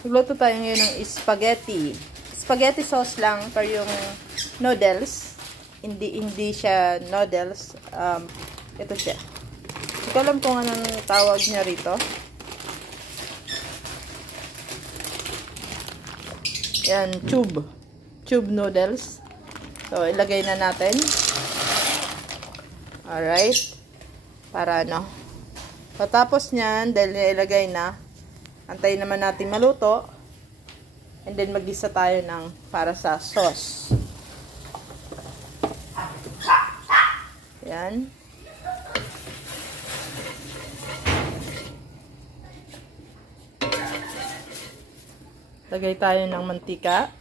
Magluto tayo ngayon ng spaghetti. Spaghetti sauce lang pero yung noodles. Hindi siya noodles. Ito siya. Hindi ko alam kung anong tawag niya rito. Yan, tube. Tube noodles. So, ilagay na natin. Alright. Para ano. Patapos nyan, dahil ilagay na, antayin naman natin maluto. And then, mag-isa tayo ng para sa sauce. Yan. Lagay tayo ng mantika.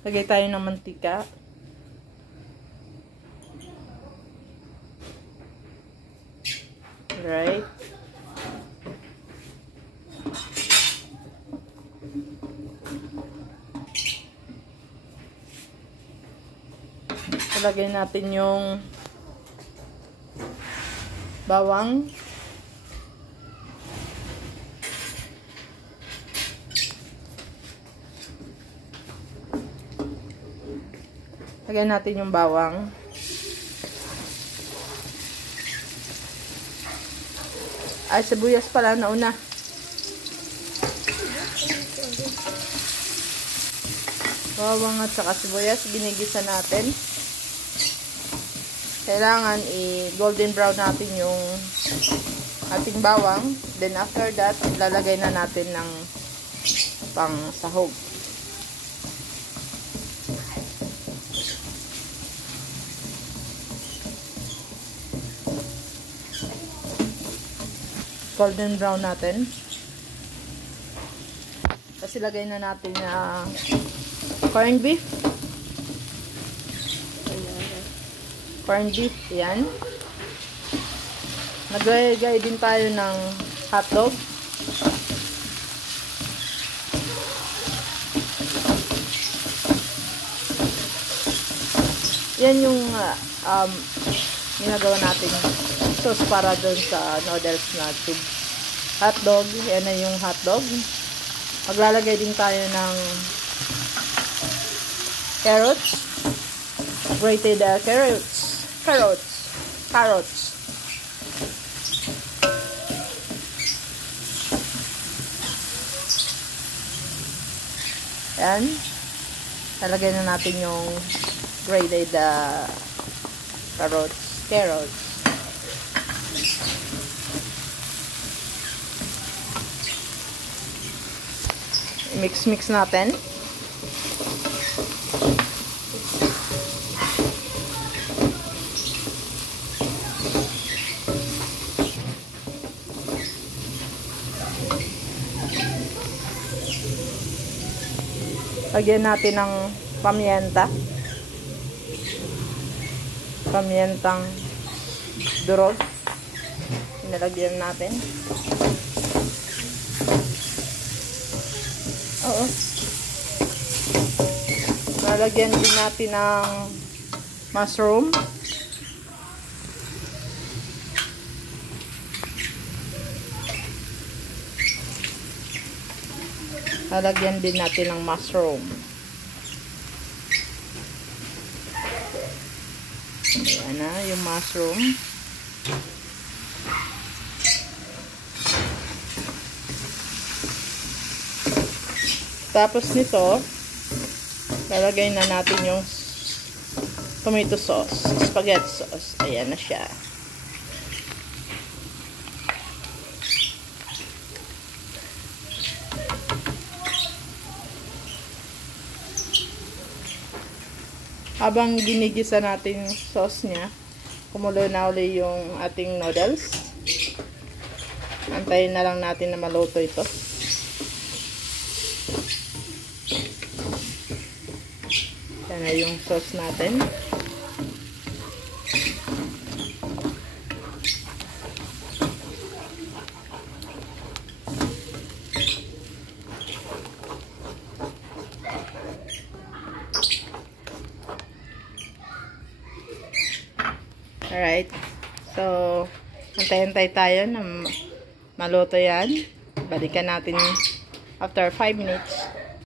Lagay tayo ng mantika. Right. Ilagay natin yung bawang. Lagyan natin yung bawang. Ay, sibuyas pala nauna. Bawang at saka sibuyas, ginigisa natin. Kailangan i-golden brown natin yung ating bawang. Then after that, lalagay na natin ng pang sahog. Golden brown natin. Tapos ilagay na natin na corned beef. Corned beef, yan. Naglagay din tayo ng hotdog. Yan yung ginagawa natin sauce para doon sa noodles na tube. Hotdog, yan na yung hotdog. Maglalagay din tayo ng carrots. Grated carrots. Yan. Lalagay na natin yung grated carrots. Mix natin. Lagyan natin ng pamientang durog. Nilagyan natin. Oo. Lalagyan din natin ng mushroom. Lalagyan din natin ng mushroom. Ayan na, yung mushroom. Tapos nito, lalagay na natin yung tomato sauce, spaghetti sauce. Ayan na siya. Habang ginigisa natin yung sauce niya, kumulo na ulit yung ating noodles. Antayin na lang natin na maluto ito. Yan na yung sauce natin. Alright. So, antay-antay tayo na maluto yan. Balikan natin after 5 minutes.